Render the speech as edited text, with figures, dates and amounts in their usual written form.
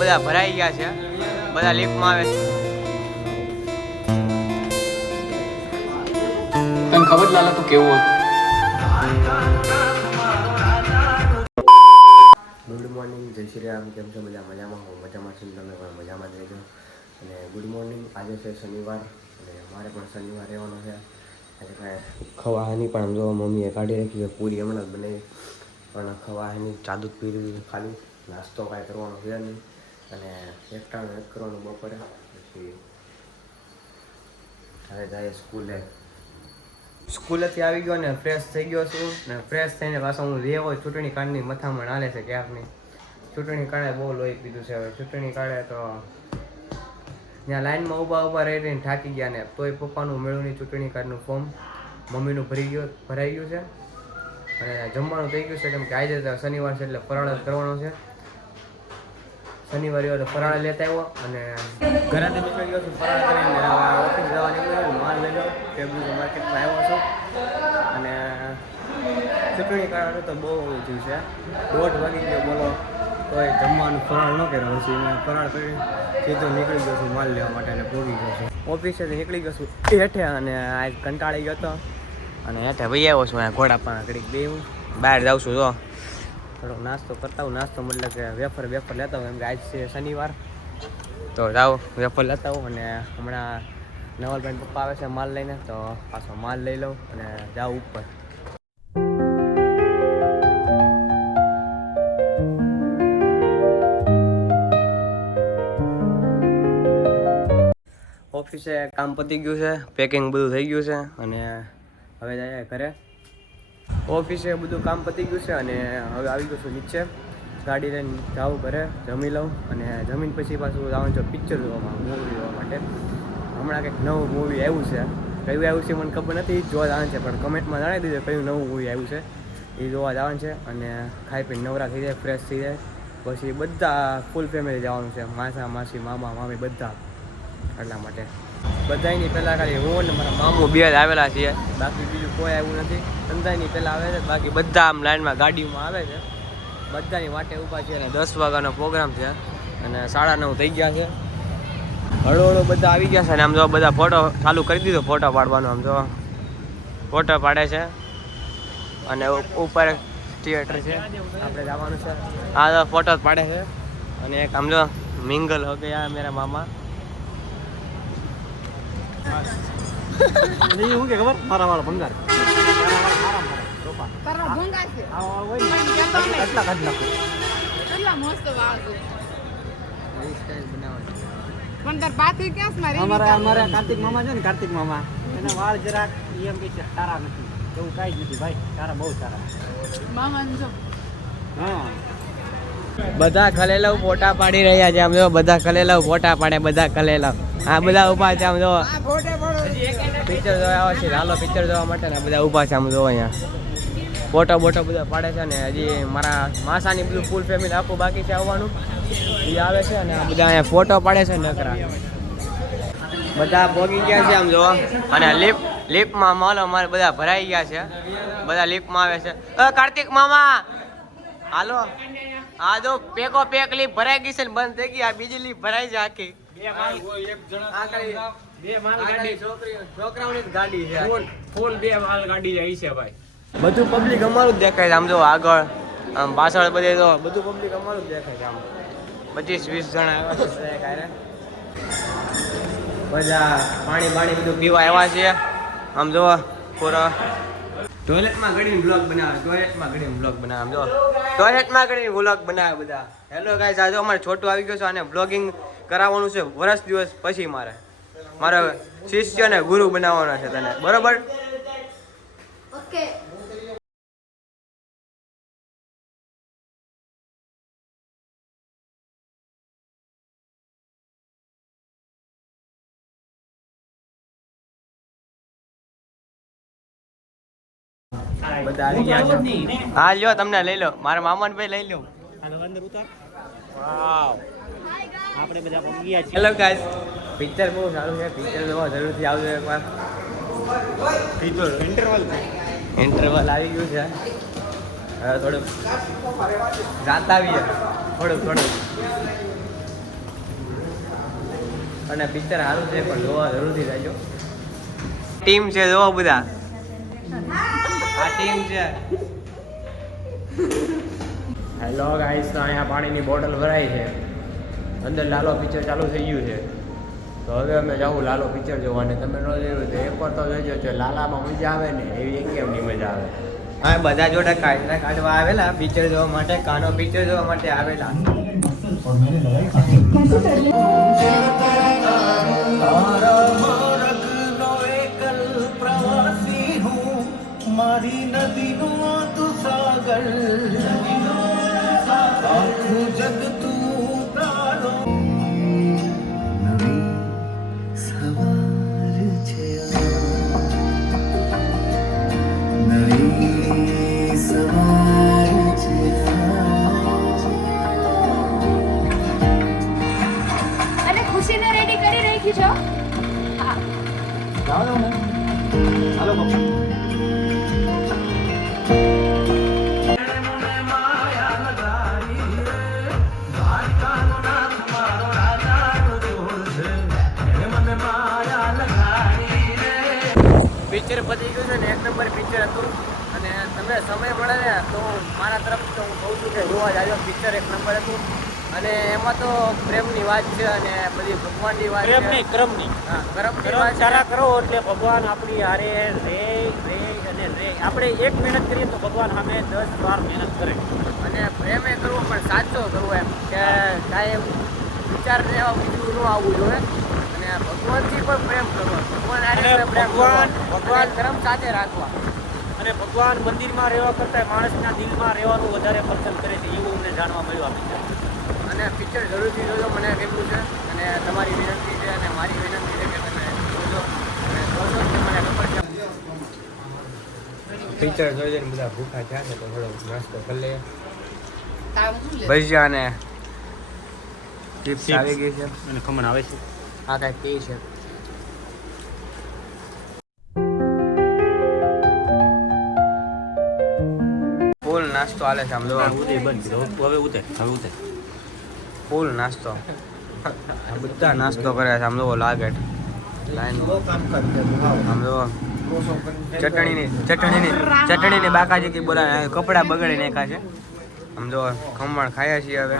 બધા ભરાઈ ગયા છે, બધા લિફ્ટમાં આવે છે. તને ખબર લાલા તું કેવું હતું? ગુડ મોર્નિંગ, જય શ્રી રામ. કેમ છો બધા? મજામાં? હું મજામાં છું, તમે પણ મજામાં જ રહેજો. અને ગુડ મોર્નિંગ. આજે છે શનિવાર અને મારે પણ શનિવાર રહેવાનો છે. આજે કાંઈ ખવાની પણ જો મમ્મીએ કાઢી રાખી છે, પૂરી હમણાં જ બનાવી, પણ ખવાની ચાદુ જ પી લીધી ખાલી. નાસ્તો કાંઈ કરવાનો છે નહીં અને એકટાણું એક કરવાનું બપોરે. પછી હવે જાય સ્કૂલેથી આવી ગયો ને ફ્રેશ થઈ ગયો છું ને ફ્રેશ થઈને પાછો હું રેવો ચૂંટણી કાર્ડની મથામણ હાલે છે ક્યાંકની. ચૂંટણી કાળે બહુ લોહી પીધું છે. હવે ચૂંટણી કાળે તો ત્યાં લાઈનમાં ઊભા રહીને થાકી ગયા ને તોય પપ્પાનું મેળવું નહીં. ચૂંટણી કાર્ડનું ફોર્મ મમ્મીનું ભરાઈ ગયું છે અને જમવાનું થઈ ગયું છે, કેમ કે આજે શનિવાર છે એટલે ફરાળ જ કરવાનો છે. શનિવારે તો ફરાળ લેતા આવ્યો અને ઘરેથી નીકળી ગયો છું ફરાળ કરીને. ઓફિસ જવા નીકળ્યો, માલ લઈ લો, ફેબ્રુઆરી માર્કેટમાં આવ્યો છું અને ચૂંટણી કાઢવાનું તો બહુ થયું છે. 1:30 વાગી ગયો બોલો, તોય જમવાનું ફરાળ ન કર્યો. પછી મેં ફરાળ કરી સીધો નીકળી ગયો છું માલ લેવા માટે અને પહોંચી ગયો છું ઓફિસેથી નીકળી ગયો છું હેઠે. અને આજ કંટાળી ગયો હતો અને હેઠે ભાઈ આવ્યો છું. ઘોડા પાણા ઘડીક બે હું બહાર જાઉં છું. તો થોડોક નાસ્તો કરતા હું. નાસ્તો મતલબ કે વેફર લેતા હું, એમ કે આજ છે શનિવાર તો જાઓ વેફર લેતા હું. અને હમણાં નવલભાઈ પપ્પા આવે છે માલ લઈને, તો પાછો માલ લઈ લઉં અને જાઉં ઉપર. ઓફિસે કામ પતી ગયું છે, પેકિંગ બધું થઈ ગયું છે અને હવે જાય ઘરે. ઓફિસે બધું કામ પતી ગયું છે અને હવે આવી ગયું છું નીચે. ગાડી લઈને જાઉં ઘરે, જમી લઉં અને જમીન પછી પાછું જવાનું છે પિક્ચર જોવામાં, મૂવી જોવા માટે. હમણાં કંઈક નવું મૂવી આવ્યું છે, કયું આવ્યું છે મને ખબર નથી, જોવા જવાનું છે. પણ કમેન્ટમાં જણાવી દીધું કયું નવું મૂવી આવ્યું છે, એ જોવા જવાનું છે. અને ખાઈ પીને નવરા થઈ જાય, ફ્રેશ થઈ જાય, પછી બધા ફૂલ ફેમિલી જવાનું છે, માસા માસી મામા મામી બધા. એટલા માટે બધાની પહેલાં ખાલી હું ને મારા મામું બે જ આવેલા છીએ, બાકી બીજું કોઈ આવ્યું નથી. ધંધાની પહેલાં આવે છે, બાકી બધા આમ લાઈનમાં ગાડીમાં આવે છે, બધાની વાટે ઊભા છે. અને 10 વાગ્યાનો પ્રોગ્રામ છે અને 9:30 થઈ ગયા છે. હળો બધા આવી ગયા છે અને આમ જો બધા ફોટો ચાલુ કરી દીધો, ફોટો પાડવાનો. આમ જો ફોટો પાડે છે અને ઉપર થિયેટર છે, આપણે જવાનું છે. આ તો ફોટો પાડે છે અને એક આમ જો મિંગલ હો ગયા મેરા મામા. નહીં હું કે ખબર મારા વાળા ભંગાર અમારા કાર્તિક મામા છે ને, કાર્તિક મામા એના વાળ જરાક એમ કે છે સારા નથી, એવું કાંઈ જ નથી ભાઈ, સારા બહુ સારા મામા. હા બધા ખલેલા ફોટા પાડી રહ્યા છે. આમ જો બધા ખલેલા ફોટા પાડે, બધા ખલેલા આ બધા ઊભા છે. આમ જો પિક્ચર જોવા આવે છે, હાલો પિક્ચર જોવા માટે ને બધા ઊભા છે. આમ જો અહીંયા ફોટો બધા પાડે છે. અને હજી મારા માસાની બધું ફૂલ ફેમિલી આખું બાકી છે આવવાનું, એ આવે છે અને આ બધા અહીંયા ફોટો પાડે છે નકરા. બધા ભોગી ગયા છે આમ જો. અને લિફ્ટમાં માલો અમારે બધા ભરાઈ ગયા છે, બધા લિફ્ટમાં આવે છે. કાર્તિક મામા હાલો, આ જો પેક લીફ ભરાઈ ગઈ છે ને બંધ થઈ ગઈ. આ બીજી લીફ ભરાઈ છે આખી. છોકરાઓની ગાડી છે, ફૂલ 2 માલ ગાડી આવી છે ભાઈ. બધું પબ્લિક અમારું જ દેખાય છે. આમ જો આગળ આમ પાછળ બધે તો બધું પબ્લિક અમારું જ દેખાય છે. આમ 25-20 જણા આવ્યા છે કારે, બધા પાણી બધું પીવા આવ્યા છે. આમ જો પૂરા ટોયલેટમાં ઘડીને વ્લોગ બનાવે, ટોયલેટમાં ઘડીને વ્લોગ બનાવે. આમ જો ટોયલેટમાં ઘડીને વ્લોગ બનાવે બધા. હેલો ગાઈસ, આજે અમારે છોટું આવી ગયો છે અને વ્લોગિંગ કરાવવાનું છે વર્ષ દિવસ પછી. મારા શિષ્ય ને ગુરુ બનાવવાના છે તને, બરોબર? ઓકે. બધા આવી ગયા છે. હા લ્યો, તમને લઈ લો, મારા મામાને ભાઈ લઈ લો. અંદર ઉતાર. વાવ, આપણે બધા પહોંચી ગયા છીએ. હેલો ગાઈસ, પિક્ચર બહુ સારું છે, પિક્ચર જોવા જરૂરથી આવજો એકવાર. ઇન્ટરવલ આવી ગયું છે હવે થોડુંક જાતા આવીએ થોડુંક અને પિક્ચર સારું છે પણ જોવા જરૂરથી જાજો. ટીમ છે જોવા બધા આ ટીમ છે. હેલો ગાઈસ, અહીંયા પાણીની બોટલ ભરાઈ છે. અંદર લાલો પિક્ચર ચાલુ થઈ ગયું છે તો હવે અમે જાઉં લાલો પિક્ચર જોવા. અને તમે ન જોયું તો એક વાર તો જોઈજો છે. લાલામાં મજા આવે ને એવી એક એમની મજા આવે. હા, બધા જોડે કાઢવા આવેલા પિક્ચર જોવા માટે, કાનો પિક્ચર જોવા માટે આવેલા. મારી નદીનો તું સાગર આખું જગ તું તારો નવી સવાર છે નવી સવાર છે. અને ખુશીને રેડી કરી રાખી છો. હા, જાઓ ને હાલો પપ્પા. પિક્ચર પતી ગયું છે ને, એક નંબર પિક્ચર હતું. અને તમે સમય મળે ને તો મારા તરફથી તો હું કહું છું કે જોવા જ આવ્યો. પિક્ચર એક નંબર હતું અને એમાં તો પ્રેમની વાત છે અને બધી ભગવાનની વાત છે. ક્રમની ક્રમની કર્મ વાત સારા છે. કરો એટલે ભગવાન આપણી હારે રે અને રે. આપણે એક મહેનત કરીએ તો ભગવાન સામે 10-12 મહેનત કરે. અને પ્રેમ એ કરવો પણ સાચો કરવો, એમ કે કાંઈ વિચાર લેવા બીજું ન આવવું જોઈએ. અને ભગવાનથી પણ પ્રેમ કરવો, ભગવાન હારે અને પ્રેમ કરવો, ભગવાન કર્મ સાથે રાખવા. અને ભગવાન મંદિરમાં રહેવા કરતાં માણસના દિલમાં રહેવાનું વધારે પસંદ કરે છે એવું અમને જાણવા મળ્યું આ પિક્ચર. અને પિક્ચર જરૂરથી જોજો, મને કહેવું છે. અને તમારી વિનંતી છે અને મારી વિનંતી છે કે તમે જોજો અને જોશો તો મને ખબર છે. પિક્ચર જોઈ જઈને બધા ભૂખા થયા છે તો થોડો નાસ્તો કરી લઈએ. ભજીયા અને ચિપ્સ આવી ગઈ છે અને ખમણ આવે છે. આ કાંઈ પી છે. ફૂલ નાસ્તો હાલે છે આમ જો. ઉદય બંધ કીધું. હવે ઉતર. ફૂલ નાસ્તો આ બધા નાસ્તો કરે છે આમ જો. લાગે લાઈન આમ જો. ચટણીની બાકાજી બોલા કપડા બગડી નાખ્યા છે આમ જો. ખમણ ખાયા છીએ હવે.